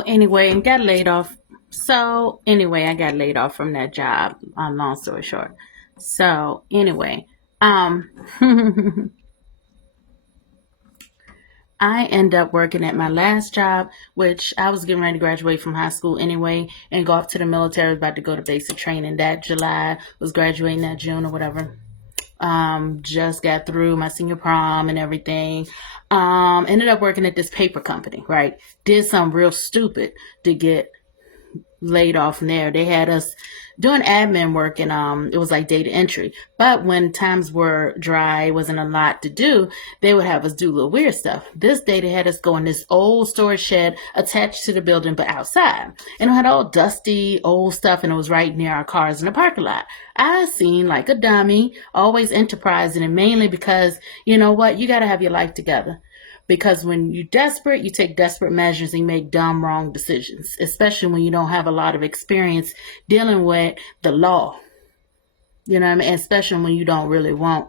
Anyway, and got laid off. So anyway, I got laid off from that job. Long story short. So anyway, um, I end up working at my last job, which I was getting ready to graduate from high school anyway, and go off to the military. I was about to go to basic training that July. Was graduating that June or whatever. Just got through my senior prom and everything. Ended up working at this paper company, right? Did something real stupid to get laid off from there. They had us doing admin work and it was like data entry. But when times were dry, wasn't a lot to do, they would have us do little weird stuff. This day they had us go in this old storage shed attached to the building but outside. And it had all dusty old stuff and it was right near our cars in the parking lot. I seen like a dummy, always enterprising, and mainly because you know what, you gotta have your life together. Because when you're desperate, you take desperate measures and you make dumb, wrong decisions, especially when you don't have a lot of experience dealing with the law. You know what I mean? Especially when you don't really want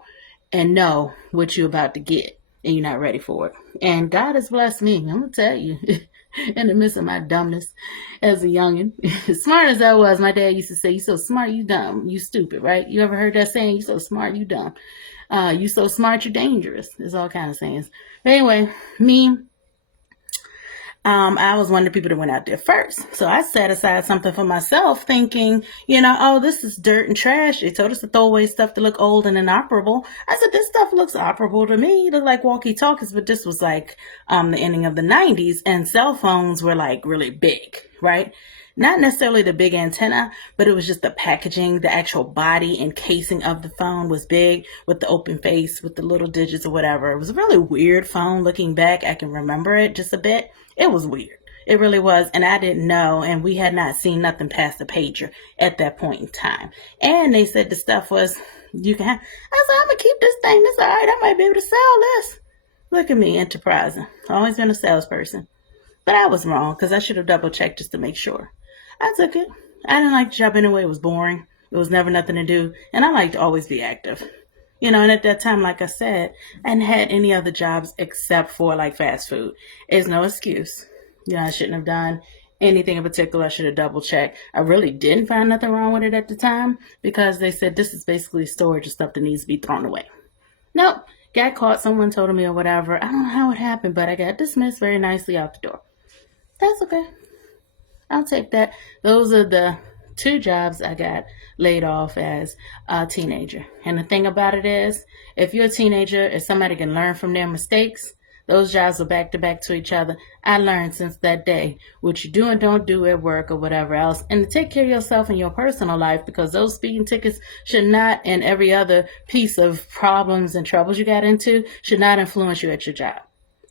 and know what you're about to get and you're not ready for it. And God has blessed me, I'm going to tell you, in the midst of my dumbness as a youngin'. As smart as I was, my dad used to say, you so smart, you dumb, you stupid, right? You ever heard that saying? You so smart, you dumb. You so smart, you're dangerous. There's all kind of sayings. But anyway, me, I was one of the people that went out there first. So I set aside something for myself thinking, oh, this is dirt and trash. They told us to throw away stuff to look old and inoperable. I said, this stuff looks operable to me. It looked like walkie-talkies, but this was like the ending of the 90s and cell phones were like really big, right? Not necessarily the big antenna, but it was just the packaging, the actual body and casing of the phone was big with the open face, with the little digits or whatever. It was a really weird phone looking back. I can remember it just a bit. It was weird. It really was. And I didn't know. And we had not seen nothing past the pager at that point in time. And they said the stuff was, you can have, I said, I'm going to keep this thing. This all right. I might be able to sell this. Look at me, enterprising. Always been a salesperson. But I was wrong because I should have double checked just to make sure. I took it. I didn't like the job anyway. It was boring. It was never nothing to do. And I like to always be active. And at that time, like I said, I hadn't had any other jobs except for like fast food. It's no excuse. I shouldn't have done anything in particular. I should have double checked. I really didn't find nothing wrong with it at the time because they said this is basically storage of stuff that needs to be thrown away. Nope. Got caught. Someone told me or whatever. I don't know how it happened, but I got dismissed very nicely out the door. That's okay. I'll take that. Those are the two jobs I got laid off as a teenager. And the thing about it is, if you're a teenager, if somebody can learn from their mistakes, those jobs are back to back to each other. I learned since that day what you do and don't do at work or whatever else. And to take care of yourself in your personal life, because those speeding tickets should not, and every other piece of problems and troubles you got into, should not influence you at your job.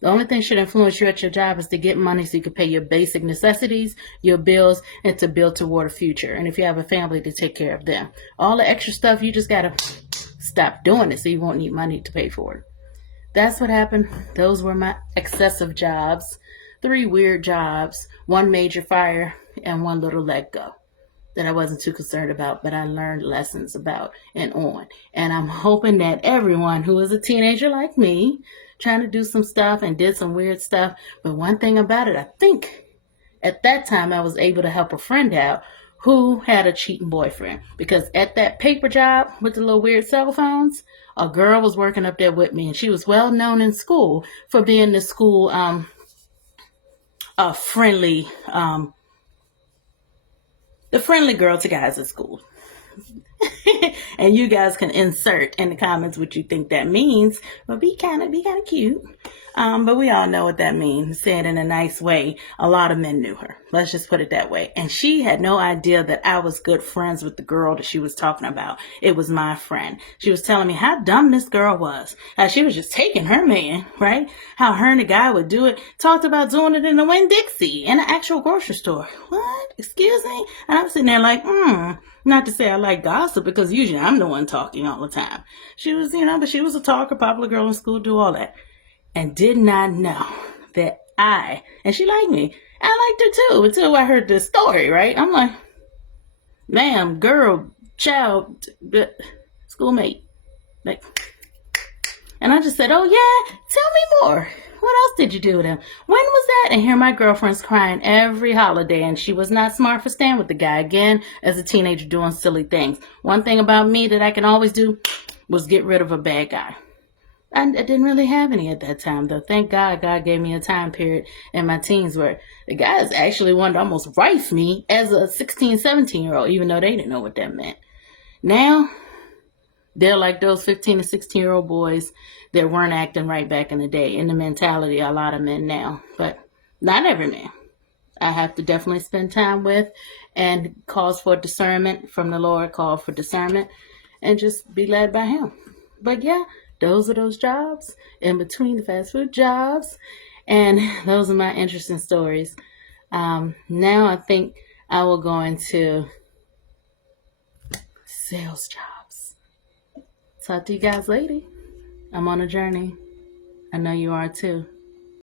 The only thing should influence you at your job is to get money so you can pay your basic necessities, your bills, and to build toward a future. And if you have a family, to take care of them. All the extra stuff, you just got to stop doing it so you won't need money to pay for it. That's what happened. Those were my excessive jobs. 3 weird jobs, 1 major fire, and 1 little let go that I wasn't too concerned about, but I learned lessons about and on. And I'm hoping that everyone who is a teenager like me, trying to do some stuff and did some weird stuff, but one thing about it, I think at that time I was able to help a friend out who had a cheating boyfriend. Because at that paper job with the little weird cell phones, a girl was working up there with me, and she was well known in school for being the school friendly the friendly girl to guys at school. And you guys can insert in the comments what you think that means. But be kind of cute. But we all know what that means. Said in a nice way. A lot of men knew her. Let's just put it that way. And she had no idea that I was good friends with the girl that she was talking about. It was my friend. She was telling me how dumb this girl was. How she was just taking her man, right? How her and the guy would do it. Talked about doing it in the Winn-Dixie in an actual grocery store. What? Excuse me? And I'm sitting there like, Not to say I like gossip, because usually I'm the one talking all the time. She was, but she was a talker, popular girl in school, do all that. And did not know that and she liked me. I liked her too, until I heard this story, right? I'm like, ma'am, girl, child, schoolmate. Like, and I just said, oh yeah, tell me more. What else did you do with him? When was that? And here my girlfriend's crying every holiday, and she was not smart for staying with the guy again as a teenager doing silly things. One thing about me that I can always do was get rid of a bad guy. I didn't really have any at that time, though. Thank God gave me a time period in my teens where the guys actually wanted to almost wife me as a 16, 17-year-old, even though they didn't know what that meant. Now, they're like those 15 to 16-year-old boys that weren't acting right back in the day, in the mentality of a lot of men now. But not every man. I have to definitely spend time with, and calls for discernment from the Lord, call for discernment, and just be led by him. But yeah, those are those jobs in between the fast food jobs, and those are my interesting stories. Now I think I will go into sales jobs. Talk to you guys later. I'm on a journey. I know you are too.